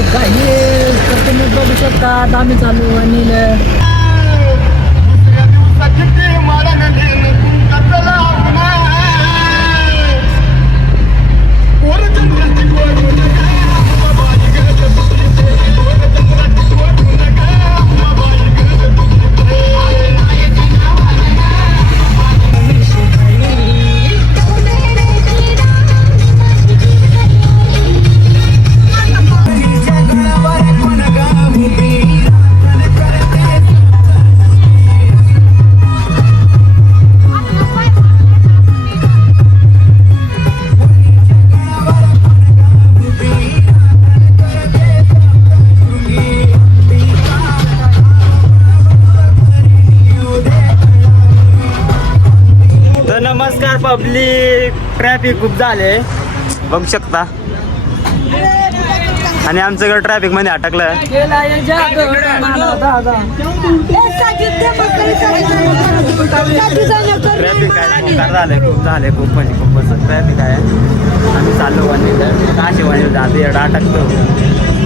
तर तुम्ही बघू शकता आम्ही चालू अनिल नमस्कार पब्लिक. ट्रॅफिक खूप झाले बघू शकता आणि आमचं ट्रॅफिक मध्ये अटकलं. ट्रॅफिक काय झालंय खूप म्हणजे खूपच ट्रॅफिक आहे. आम्ही चाललो काशीवाडी जाते एवढा अटकतो.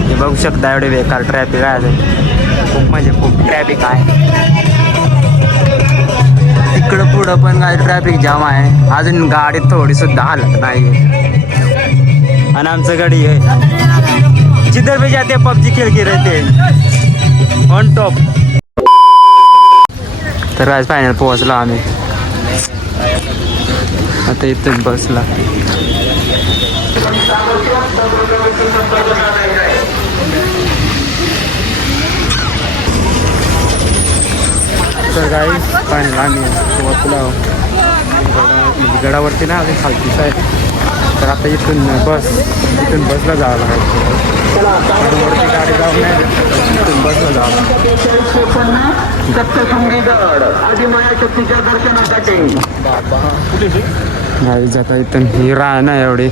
हे बघू शकता एवढे बेकार ट्रॅफिक आहे. खूप म्हणजे खूप ट्रॅफिक आहे. इकडं पुढं पण काय ट्रॅफिक जाम आहे. अजून गाडी थोडी सुद्धा हालत नाही. आणि आमचं गाडी आहे जिधर भी जाते पबजी खेळ के रहते ऑन टॉप. तर आज फायनल पोहोचलो आम्ही. आता इथं बसला. तर काही फायनल आम्ही पोहोचलो. गडावरती ना अजून खालतीच आहे. तर आता इथून बसला जावं लागेल. वरती गाडी जाऊन नाही इथून बसला जावं गाडी जाता इथून ही राह ना एवढी.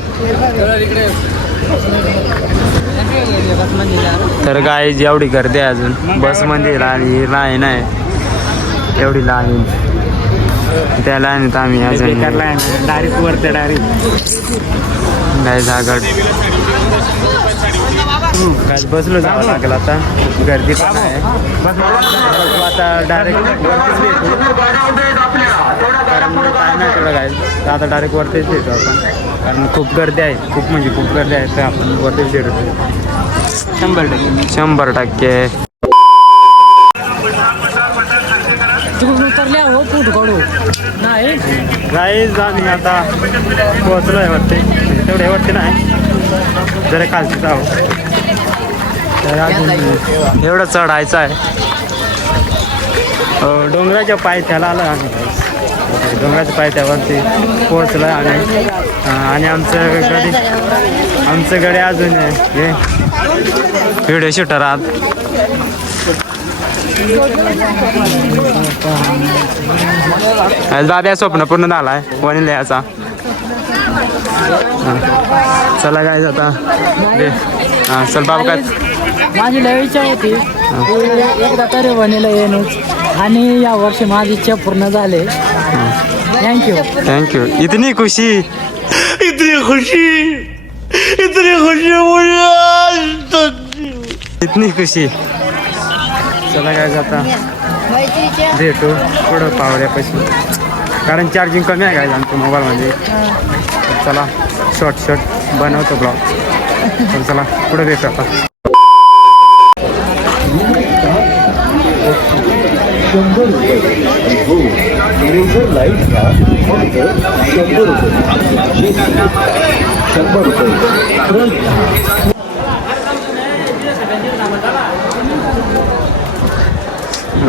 तर गाडी जेवढी गर्दी आहे अजून बसमध्ये आणि ही राह नाही एवढी लाईन. त्या लाईनीत आम्ही अजून डायरेक्ट वरते गाय जागड काय बसलो जावं लागेल. आता गर्दी पण आहे. आता डायरेक्ट वरतीच भेटू कारण काय नाही तेवढं काय. तर आता डायरेक्ट वरतीच भेटू आपण कारण खूप गर्दी आहे. खूप म्हणजे खूप गर्दी आहे. तर आपण वरतीच भेटू 100%. उतरल्या हो फूट काढू नाही गाईज आम्ही आता पोहोचलो आहे वरती. तेवढे वरती नाही जरा खालती जाऊ. तर अजून एवढं चढायचं आहे. डोंगराच्या पायथ्याला आलं आम्ही. डोंगराच्या पायथ्यावरती पोहोचलो आहे आम्ही. आणि आमचं गडी अजून हे व्हिडिओ शूटर आहात. बाब्या स्वप्न पूर्ण झालाय वनील याचा. चला काय आता चल बाबा काय माझी लय इच्छा होती एकदा तरी वनीला येणं आणि या वर्षी माझी इच्छा पूर्ण झाले. थँक्यू. इतनी खुशी चला काय जाता भेटू पुढं पावड्यापाशी कारण चार्जिंग कमी आहे काय आमच्या मोबाईलमध्ये. चला शॉर्ट बनवतो ब्लॉग. तर चला पुढे भेटू आता.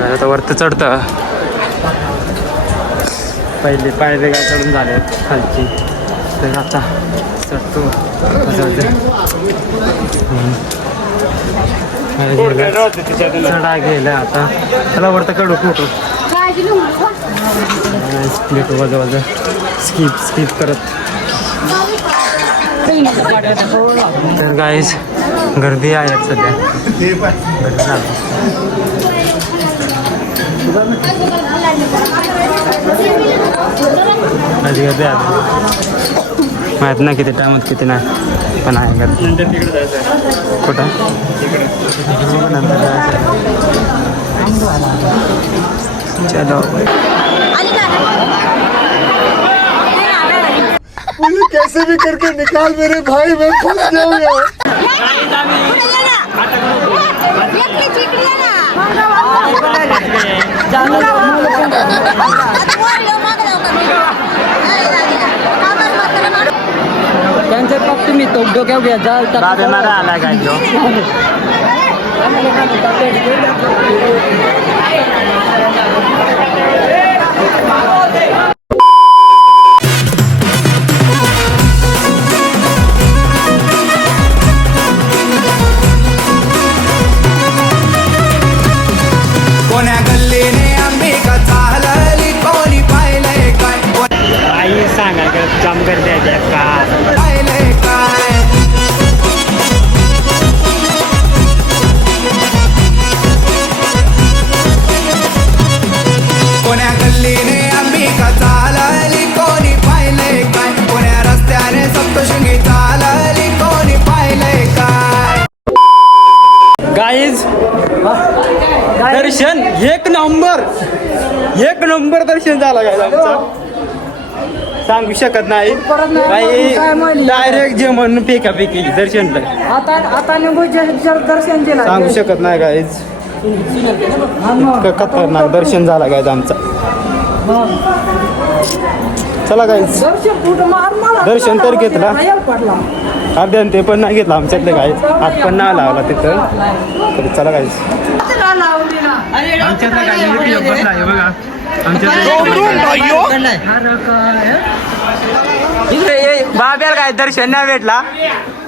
आता वरती चढतं. पहिले पायरे काय चढून झाले खालची. तर आता चढतो चढा गेला. आता त्याला वरतं कडू फोटो भेटू वजा स्किप करत. तर गाईज गर्दी आहे सध्या. गर्दी आहे. माहीत नाही किती टाइम किती नाही पण आहे गर्दी. नंतर तिकडे जायचं कुठं नंतर चलो मुझे कैसे भी करके निकाल मेरे भाई, मैं फंस जाऊंगा. त्यांच्यात फक्त तुम्ही तो डोक्यावर घ्या जाल तर दादा आला काय तो कोण्या गल्लीने अंबिका चालली कोणी पाहिलंय काय आई सांगा जाम करते का पाहिलंय काय कोण्या गल्लीने अंबिका चालली कोणी पाहिलंय काय कोण्या रस्त्याने सप्तशृंगी चालली कोणी पाहिलंय काय गाईज दर्शन एक नंबर दर्शन झाला काय आमचा सांगू शकत नाही काही डायरेक्ट जे म्हणून फेकाफेकी दर्शन आता निघू दर्शन केलं सांगू शकत नाही गाईज खतरनाक दर्शन झाला गाईज आमचा. चला गाईज दर्शन तर घेतला अर्ध्यान ते पण नाही घेतलं आमच्यातले गाईज हात पण नाही लावला तिथं तर चला गाईज आमच्यातला गाईज बसला आहे बघा बाब्याला काय दर्शन नाही भेटला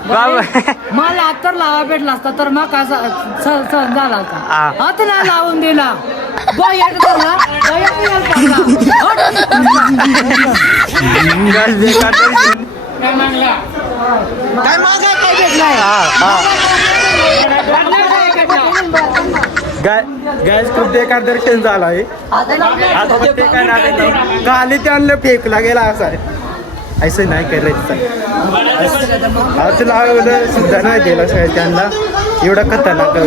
मला आता लावा भेटला असता तर मग कसा सहन झाला होता आता नाही लावून दिला गॅस खूप बेकार दर्शन झालं आहे आता ते काय नाही गाली ते आणलं फेकला गेला असा आहे असं नाही करायचं आज लावलं सुद्धा नाही दिलं सगळं त्यांना एवढं खतरनाक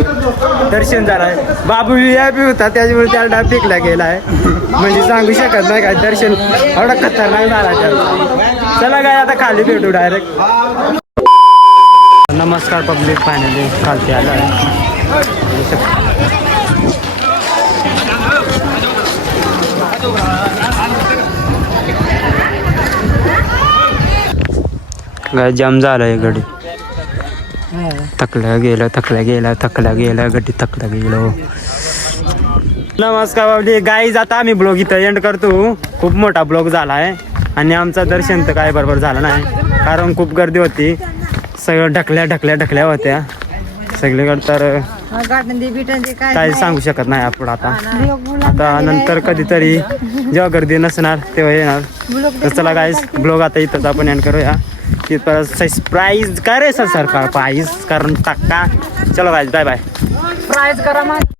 दर्शन झालं आहे बाबू VIP होता त्याच्यामुळे त्याला फेकला गेला आहे म्हणजे सांगू शकत नाही काय दर्शन एवढा खतरनाक झाला त्याला. चला काय आता खाली भेटू डायरेक्ट. नमस्कार पब्लिक फायनली खालती आलं आहे गाय जाम झालंय गडी थकल्या गेलं गडी थकल्या गेलो. नमस्कार बाबली गाईज आता आम्ही ब्लॉग इथं एंड करतो. खूप मोठा ब्लॉग झाला आहे आणि आमचं दर्शन तर काय बरोबर झालं नाही कारण खूप गर्दी होती सगळं ढकल्या होत्या सगळीकडे तर काय सांगू शकत नाही आपण आता नंतर कधीतरी जेव्हा गर्दी नसणार तेव्हा येणार. तर चला गाईज ब्लॉग आता इथंच आपण एंड करूया तिथं सरप्राईज काय रे सरकार प्राईज कारण टाका. चलो गाईज बाय बाय प्राईज करा मग.